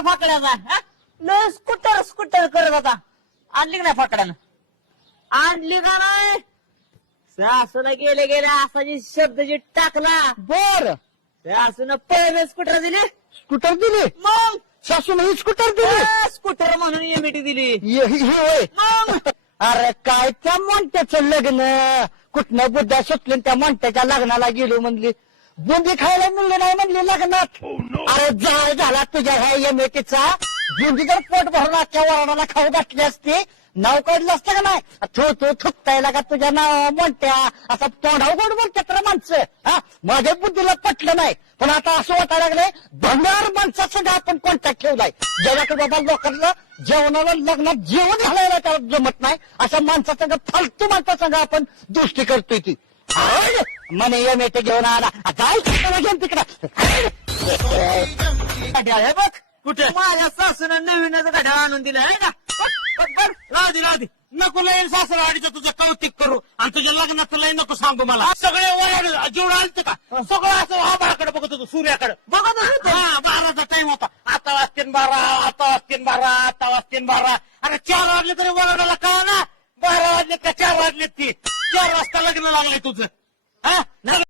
करायचा हा? लय स्कूटर स्कूटर करत होता. आणली का नाही फकड्यानं? आणली का नाही? सासून गेले गेले असा जी शब्द जी टाकला. बर! सासून पहिले स्कूटर दिली. स्कूटर दिली? मग? सासून ही स्कूटर दिली? स्कूटर म्हणून एमईटी दिली. ये- ही- ही होय. मग? अरे काय त्या मोंट्याचं लग्न? कुठनं बुद्धा सुटली त्या मोंट्याच्या लग्नाला गेलो म्हणली? बुंदी खायला मिळली नाही म्हणली लग्नात. अरे जाळ झाला तुझ्या ह्या एमएटीचा बुंदी जर पोट भरून आजच्या वराडाला खाऊ घातली असती नाव काढलं असतं का नाही? थो थो थुकतायला का तुझ्या नाव मोठ्या असा तोंडाव गोड बोलतात रे माणसं हा? माझ्या बुद्धीला पटलं नाही. पण आता असं वाटायला लागलंय भंगार माणसासंग आपण कॉन्टॅक्ट ठेवलाय. ज्याच्याकडे बाबा लोकांना जेवणाला लग्नात जेवण घालायला त्याला जमत नाही. अशा माणसासंग फालतू माणसासंग आपण दृष्टी करतोय ती. म्हणे ये मेटे घेऊन आला. काय घेऊन तिकडं. घड्याळ आहे बघ कुठे? माझ्या सासून नवीनच घड्याळ आणून दिलं आहे का? बघ, बघ, राहू दे राहू दे नको लय सासरवाडीचं तुझं कौतिक करू आणि तुझ्या लग्नाचं लय नको सांगू मला. सगळे वयाड जेवढं आलत का? सगळं असं आभाळाकडे बघत होतो सूर्याकडे. बघत होतो. हा बाराचा टाइम होता. आता वाजतील बारा आता वाजतील बारा आता वाजतील बारा. अरे चार वाजले तरी वराडाला कळा ना बारा वाजले का चार वाजले ती? चार वाजता लग्न लागले तुझं. हा